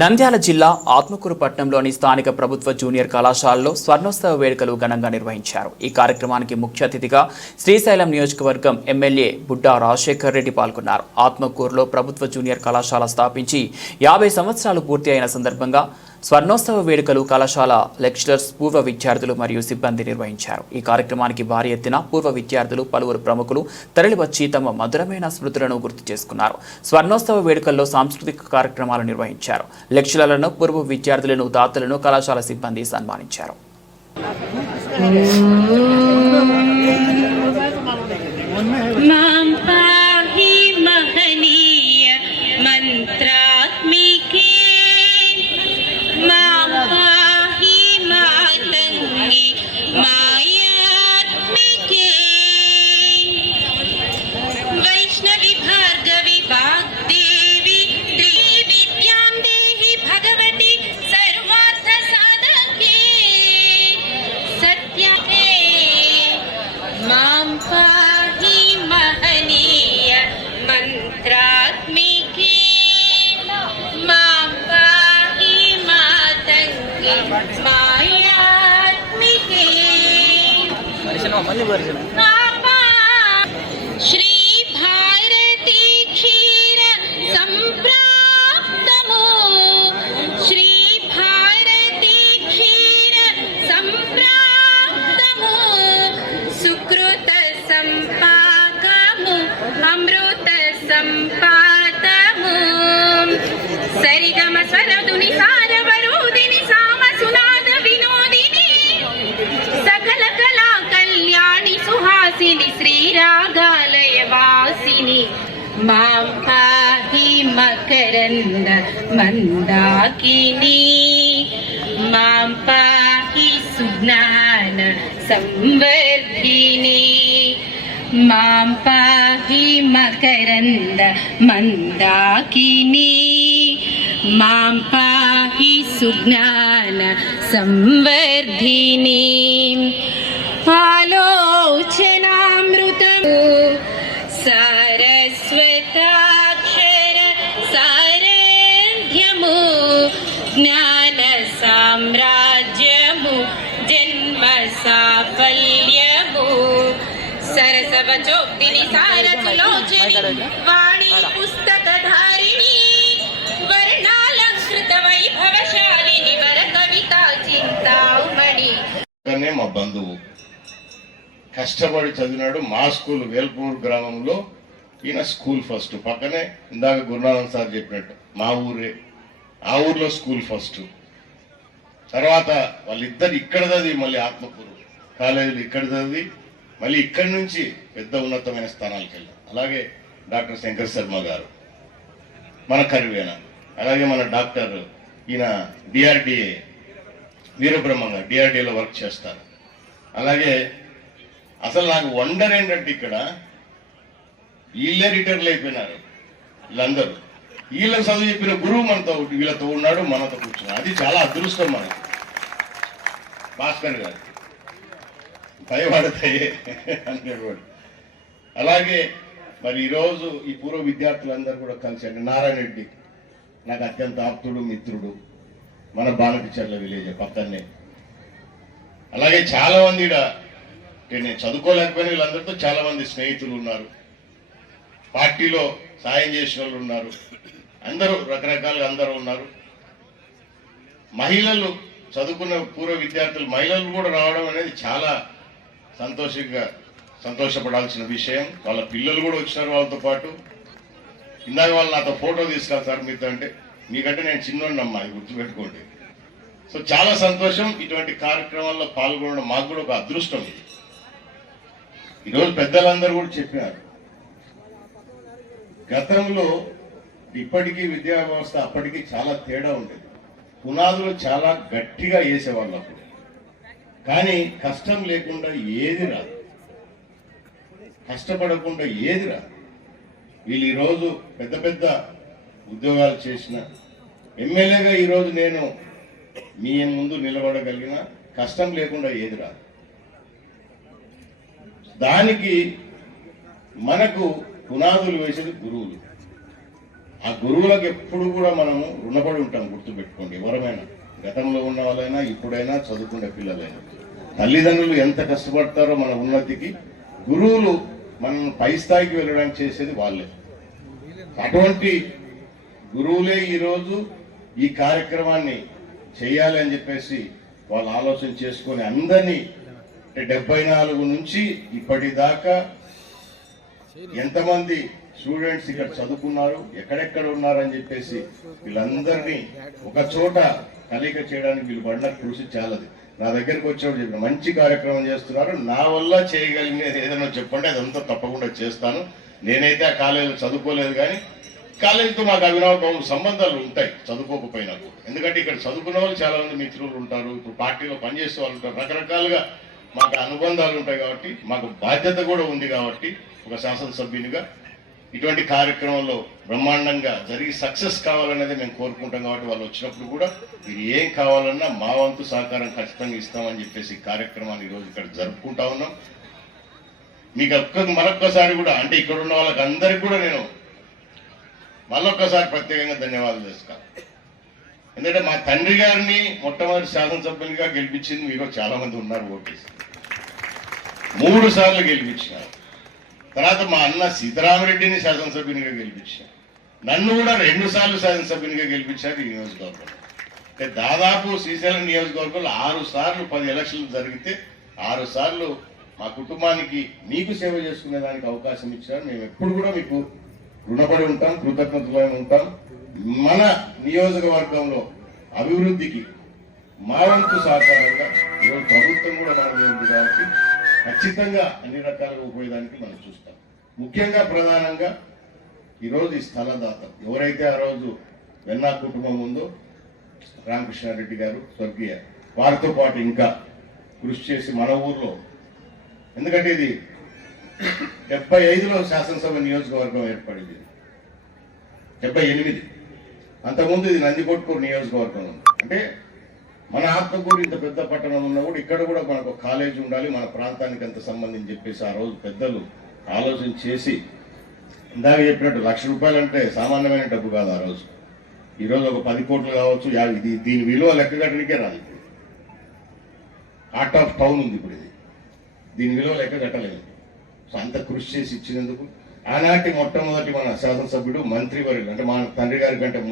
నంద్యాల జిల్లా ఆత్మకూరు పట్టణంలోని స్థానిక ప్రభుత్వ జూనియర్ కళాశాలలో స్వర్ణోత్సవ వేడుకలు ఘనంగా నిర్వహించారు. ఈ కార్యక్రమానికి ముఖ్య అతిథిగా శ్రీశైలం నియోజకవర్గం ఎమ్మెల్యే బుడ్డా రాజశేఖర్ రెడ్డి పాల్గొన్నారు. ఆత్మకూరులో ప్రభుత్వ జూనియర్ కళాశాల స్థాపించి యాభై సంవత్సరాలు పూర్తి అయిన సందర్భంగా స్వర్ణోత్సవ వేడుకలు కళాశాల లెక్చరర్స్ పూర్వ విద్యార్థులు మరియు సిబ్బంది నిర్వహించారు. ఈ కార్యక్రమానికి భారీ ఎత్తున పూర్వ విద్యార్థులు పలువురు ప్రముఖులు తరలివచ్చి తమ మధురమైన స్మృతులను గుర్తు చేసుకున్నారు. స్వర్ణోత్సవ వేడుకల్లో సాంస్కృతిక కార్యక్రమాలు నిర్వహించారు. లెక్చరర్లను పూర్వ విద్యార్థులను దాతలను కళాశాల సిబ్బంది సన్మానించారు. मां पापा श्रीभारती क्षीर सम्प्राप्तमो श्रीभारती क्षीर सम्प्राप्तमो सुकृत सम्पाकमु अमृत सम्पातमु सरिगम स्वरधुनि सारवरोदिनि രാഗാലയവാസിനി മാം പാഹി മകരന്ദ മന്ദാകിനി. മാം പാഹി സുജ്ഞാന സംവർധിനി മാം പാഹി മകരന്ദ മന്ദാകിനി. മാം പാഹി സുജ്ഞാന സംവർധിനി ആലോചന सारस्वताक्षर सारथ्यमु ज्ञानसाम्राज्यमु जन्म साफल्यमु सरसवचोक्तिनि सारसुलोचनि वाणी पुस्तकधारिणी वर्णालङ्कृत वैभवशालिनि वरकविता चिन्तामणि పక్కనే మా బంధువు కష్టపడి చదివినాడు మా స్కూల్ వేల్పూర్ గ్రామంలో ఈయన స్కూల్ ఫస్ట్. పక్కనే ఇందాక గురునాథన్ సార్ చెప్పినట్టు మా ఊరే. ఆ ఊర్లో స్కూల్ ఫస్ట్. తర్వాత వాళ్ళిద్దరు ఇక్కడ చదివి మళ్ళీ ఆత్మకూరు. కాలేజీలు ఇక్కడ చదివి మళ్ళీ ఇక్కడి నుంచి పెద్ద ఉన్నతమైన స్థానాలకు వెళ్ళాం. అలాగే డాక్టర్ శంకర్ శర్మ గారు. మన కరివేన. అలాగే మన డాక్టర్ ఈయన డిఆర్డిఏ. వీరబ్రహ్మంగా డిఆర్డిఏలో వర్క్ చేస్తారు. అలాగే అసలు నాకు వండర్ ఏంటంటే ఇక్కడ వీళ్ళే రిటైర్లు అయిపోయినారు. వీళ్ళందరూ. వీళ్ళకి చదువు చెప్పిన గురువు మనతో వీళ్ళతో ఉన్నాడు మనతో కూర్చున్నాడు. అది చాలా అదృష్టం మనకి. భాస్కర్ గారు. భయపడతాయి అనేవాడు. అలాగే మరి ఈరోజు ఈ పూర్వ విద్యార్థులందరూ కూడా కలిసి నారాయణ రెడ్డి నాకు అత్యంత ఆప్తుడు మిత్రుడు మన బాలకిచర్ల విలేజ్ పక్కనే. అలాగే చాలా మంది ఈడ నేను చదువుకోలేకపోయిన వీళ్ళందరితో చాలా మంది స్నేహితులు ఉన్నారు. పార్టీలో సాయం చేసిన వాళ్ళు ఉన్నారు. అందరూ రకరకాలుగా అందరూ ఉన్నారు. మహిళలు చదువుకున్న పూర్వ విద్యార్థులు మహిళలు కూడా రావడం అనేది చాలా సంతోషంగా సంతోషపడాల్సిన విషయం. వాళ్ళ పిల్లలు కూడా వచ్చినారు వాళ్ళతో పాటు. ఇందాక వాళ్ళు నాతో ఫోటో తీసుకున్నారు సార్ మీతో అంటే మీకంటే నేను చిన్నోడినమ్మా అది గుర్తుపెట్టుకోండి. సో చాలా సంతోషం. ఇటువంటి కార్యక్రమాల్లో పాల్గొనడం మాకు కూడా ఒక అదృష్టం ఇది. ఈరోజు పెద్దలందరూ కూడా చెప్పినారు. గతంలో ఇప్పటికీ విద్యా వ్యవస్థ అప్పటికి చాలా తేడా ఉండేది. పునాదులు చాలా గట్టిగా వేసేవాళ్ళు అప్పుడు. కానీ కష్టం లేకుండా ఏది రాదు. కష్టపడకుండా ఏది రాదు. వీళ్ళు ఈరోజు పెద్ద పెద్ద ఉద్యోగాలు చేసిన ఎమ్మెల్యేగా ఈరోజు నేను మీ ముందు నిలబడగలిగిన కష్టం లేకుండా ఏది రాదు. దానికి మనకు పునాదులు వేసేది గురువులు. ఆ గురువులకు ఎప్పుడు కూడా మనము రుణపడి ఉంటాం గుర్తుపెట్టుకోండి. ఎవరమైనా గతంలో ఉన్న వాళ్ళైనా ఇప్పుడైనా చదువుకునే పిల్లలైనా. తల్లిదండ్రులు ఎంత కష్టపడతారో మన ఉన్నతికి గురువులు మనం పై స్థాయికి వెళ్ళడానికి చేసేది వాళ్ళే. అటువంటి గురువులే ఈరోజు ఈ కార్యక్రమాన్ని చేయాలి అని చెప్పేసి వాళ్ళు ఆలోచన చేసుకొని అందరినీ అంటే డెబ్బై నాలుగు నుంచి ఇప్పటిదాకా ఎంతమంది స్టూడెంట్స్ ఇక్కడ చదువుకున్నారు ఎక్కడెక్కడ ఉన్నారని చెప్పేసి వీళ్ళందరినీ ఒక చోట కలిక చేయడానికి వీళ్ళు పడిన కృషి చాలది. నా దగ్గరికి వచ్చినప్పుడు చెప్పిన మంచి కార్యక్రమం చేస్తున్నారు నా వల్ల చేయగలిగినది ఏదైనా చెప్పండి అదంతా తప్పకుండా చేస్తాను. నేనైతే ఆ కాలేజీలో చదువుకోలేదు కానీ కాలేజీతో మాకు అవినాభావం సంబంధాలు ఉంటాయి చదువుకోకపోయినా కూడా. ఎందుకంటే ఇక్కడ చదువుకున్న వాళ్ళు చాలా మంది మిత్రులు ఉంటారు ఇప్పుడు పార్టీలో పనిచేసే వాళ్ళు ఉంటారు రకరకాలుగా మాకు అనుబంధాలు ఉంటాయి కాబట్టి మాకు బాధ్యత కూడా ఉంది కాబట్టి ఒక శాసనసభ్యునిగా ఇటువంటి కార్యక్రమంలో బ్రహ్మాండంగా జరిగి సక్సెస్ కావాలనేది మేము కోరుకుంటాం కాబట్టి వాళ్ళు వచ్చినప్పుడు కూడా మీరు ఏం కావాలన్నా మా వంతు సహకారం ఖచ్చితంగా ఇస్తామని చెప్పేసి కార్యక్రమాన్ని ఈరోజు ఇక్కడ జరుపుకుంటా ఉన్నాం. మీకు ఒక్క మరొక్కసారి కూడా అంటే ఇక్కడ ఉన్న వాళ్ళకి అందరికి కూడా నేను మళ్ళొక్కసారి ప్రత్యేకంగా ధన్యవాదాలు చేస్తాను ఎందుకంటే మా తండ్రి గారిని మొట్టమొదటి శాసనసభ్యునిగా గెలిపించింది మీరు చాలా మంది ఉన్నారు ఓటేసి మూడు సార్లు గెలిపించినారు. తర్వాత మా అన్న సీతారామరెడ్డిని శాసనసభ్యునిగా గెలిపించారు. నన్ను కూడా రెండు సార్లు శాసనసభ్యునిగా గెలిపించారు ఈ నియోజకవర్గంలో. అంటే దాదాపు శ్రీశైలం నియోజకవర్గంలో ఆరు సార్లు పది ఎలక్షన్లు జరిగితే ఆరు సార్లు మా కుటుంబానికి మీకు సేవ చేసుకునే దానికి అవకాశం ఇచ్చారు. మేము ఎప్పుడు కూడా మీకు రుణపడి ఉంటాం కృతజ్ఞతలై ఉంటాం. మన నియోజకవర్గంలో అభివృద్ధికి మా వంతు సహకారంగా ఈరోజు ప్రభుత్వం కూడా మన ఉంది కాబట్టి ఖచ్చితంగా అన్ని రకాలుగా ఉపయోగానికి మనం చూస్తాం. ముఖ్యంగా ప్రధానంగా ఈరోజు ఈ స్థలదాత ఎవరైతే ఆ రోజు వెన్నా కుటుంబం ఉందో రామకృష్ణారెడ్డి గారు స్వర్గీయ వారితో పాటు ఇంకా కృషి చేసి మన ఊర్లో ఎందుకంటే ఇది డెబ్బై ఐదులో శాసనసభ నియోజకవర్గం ఏర్పడింది. డెబ్బై ఎనిమిది. అంతకుముందు ఇది నందికొట్కూరు నియోజకవర్గం అంటే మన ఆత్మకూరు ఇంత పెద్ద పట్టణం ఉన్నా కూడా ఇక్కడ కూడా మనకు కాలేజీ కాలేజ్ ఉండాలి మన ప్రాంతానికి అంత సంబంధించి చెప్పేసి ఆ రోజు పెద్దలు ఆలోచన చేసి ఇందాక చెప్పినట్టు లక్ష రూపాయలు అంటే సామాన్యమైన డబ్బు కాదు ఆ రోజు. ఈ రోజు ఒక పది కోట్లు కావచ్చు ఇది దీని విలువ లెక్క కట్టడానికే రాదు ఇప్పుడు. ఆఫ్ టౌన్ ఉంది ఇప్పుడు ఇది. దీని విలువ లెక్క కట్టలేదు. సో అంత కృషి చేసి ఇచ్చినందుకు ఆనాటి మొట్టమొదటి మన శాసనసభ్యుడు మంత్రివర్యులు అంటే మన తండ్రి గారి కంటే